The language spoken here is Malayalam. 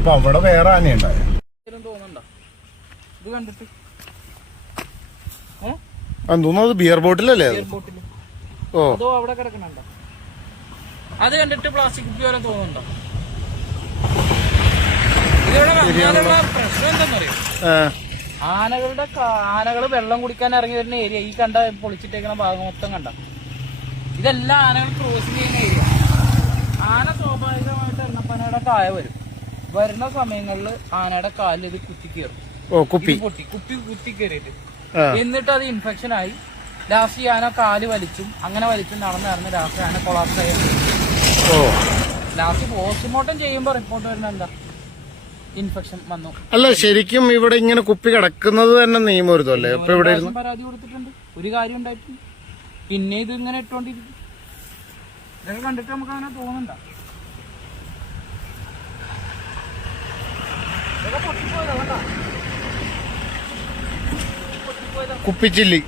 അപ്പൊ അവിടെ വേറെ ആനയുണ്ടായ തോന്നുന്നുണ്ടോ ഇത് കണ്ടിട്ട്? തോന്നുന്നത് ബിയർ ബോട്ടിലല്ലേ? ഓ അതോ അവിടെ കിടക്കണുണ്ടോ? അത് കണ്ടിട്ട് പ്ലാസ്റ്റിക് കുപ്പി വരെ തോന്നുന്നുണ്ടോ? ഇതിലുള്ള പ്രശ്നം എന്താണെന്നറിയോ? ആനകള് വെള്ളം കുടിക്കാൻ ഇറങ്ങി വരുന്ന ഏരിയ ഈ കണ്ട പൊളിച്ചിട്ടേക്കുന്ന ഭാഗം മൊത്തം കണ്ട. ഇതെല്ലാം ആനകൾ ക്രോസ് ചെയ്യുന്ന ഏരിയ. ആന സ്വാഭാവികമായിട്ട് എണ്ണപ്പനയുടെ കായ വരുന്ന സമയങ്ങളിൽ ആനയുടെ കാലിൽ ഇത് കുത്തി കയറും. കുപ്പി കുത്തി കയറിയിട്ട് എന്നിട്ട് അത് ഇൻഫെക്ഷൻ ആയി ലാസ്റ്റ് ആന കാല് വലിച്ചും അങ്ങനെ നടന്ന് ലാസ്റ്റ് ആന കൊളാപ്സ് ആയി. ലാസ്റ്റ് പോസ്റ്റ്മോർട്ടം ചെയ്യുമ്പോ റിപ്പോർട്ട് വരുന്നത് എന്താ? ഇൻഫെക്ഷൻ വന്നു. അല്ല ശരിക്കും ഇവിടെ ഇങ്ങനെ കുപ്പി കിടക്കുന്നത് തന്നെ നിയമവിരുദ്ധമല്ലേ? ഇപ്പൊ ഇവിടെ പരാതി കൊടുത്തിട്ടുണ്ട്, ഒരു കാര്യം ഉണ്ടായിട്ടുണ്ട്. പിന്നെ ഇത് ഇങ്ങനെ ഇട്ടോണ്ടിരിക്കും. ഇതൊക്കെ കണ്ടിട്ട് നമുക്ക് അങ്ങനെ തോന്നണ്ട. കുപ്പിച്ചില്ലി